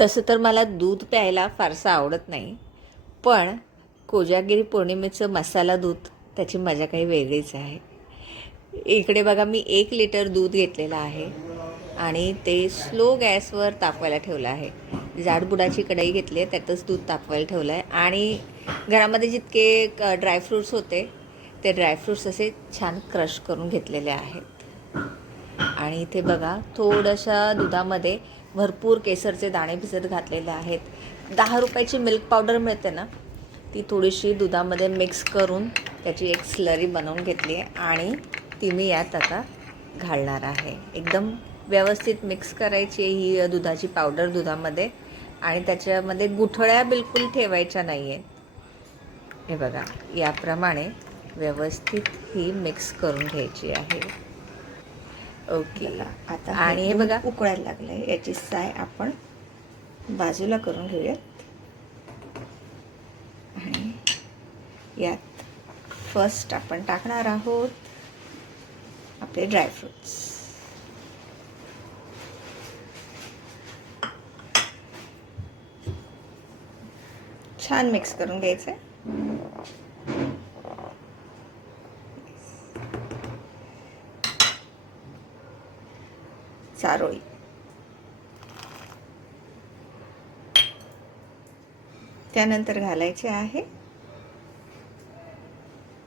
तसं तर मला दूध प्यायला फारसं आवडत नाही, पण कोजागिरी पौर्णिमेचं मसाला दूध त्याची मजा काही वेगळीच आहे. इकडे बघा मी 1 लिटर दूध घेतलेलं आहे आणि ते स्लो गॅसवर तापवायला ठेवलं आहे. जाडबुडाची कढई घेतली आहे, त्यातच दूध तापवायला ठेवलं आहे आणि घरामध्ये जितके ड्रायफ्रूट्स होते ते ड्रायफ्रूट्स असे छान क्रश करून घेतलेले आहेत. आणि इथे बघा थोड्याशा दुधामध्ये भरपूर केसरचे दाणे भिजत घातलेले आहेत. 10 रुपयाची मिल्क पावडर मिळते ना, ती थोडीशी दुधामध्ये मिक्स करून त्याची एक स्लरी बनवून घेतली आहे आणि ती मी यात आता घालणार आहे. एकदम व्यवस्थित मिक्स करायची ही दुधाची पावडर दुधामध्ये आणि त्याच्यामध्ये गुठळ्या बिलकुल ठेवायच्या नाही आहेत. हे बघा याप्रमाणे व्यवस्थित ही मिक्स करून घ्यायची आहे. ओके, आता आणि हे बघा उकळायला लागलं आहे. याची साय आपण बाजूला करून घेऊयात आणि यात फर्स्ट आपण टाकणार आहोत आपले ड्रायफ्रुट्स. छान मिक्स करून घ्यायचं आहे. चारोळी, त्यानंतर घालायचे आहे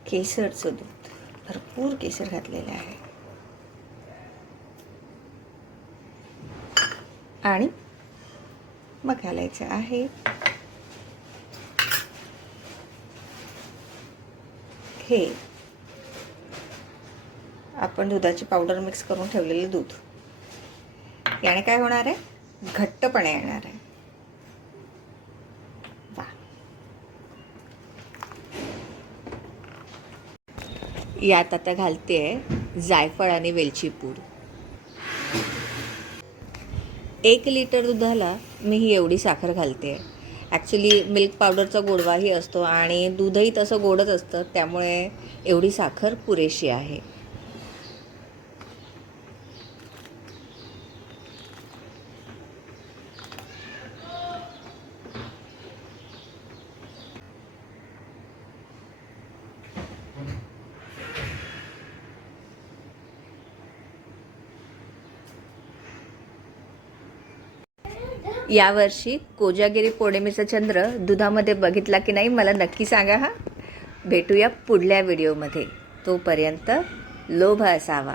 केसरचं दूध. भरपूर केसर घातलेलं आहे आणि मग घालायचं आहे हे आपण दुधाची पावडर मिक्स करून ठेवलेलं दूध. याने काय होणार आहे, घट्टपणा येणार आहे. यात आता घालते आहे जायफळ आणि वेलची पूड. 1 लिटर दुधाला मी ही एवढी साखर घालते आहे. ॲक्च्युली मिल्क पावडरचा गोडवाही असतो आणि दूधही तसं गोडच असतं, त्यामुळे एवढी साखर पुरेशी आहे. यावर्षी कोजागिरी पौर्णिमेचा चंद्र दुधामध्ये बघितला की नाही मला नक्की सांगा हा. भेटूया पुढल्या व्हिडिओमध्ये. तोपर्यंत लोभ असावा.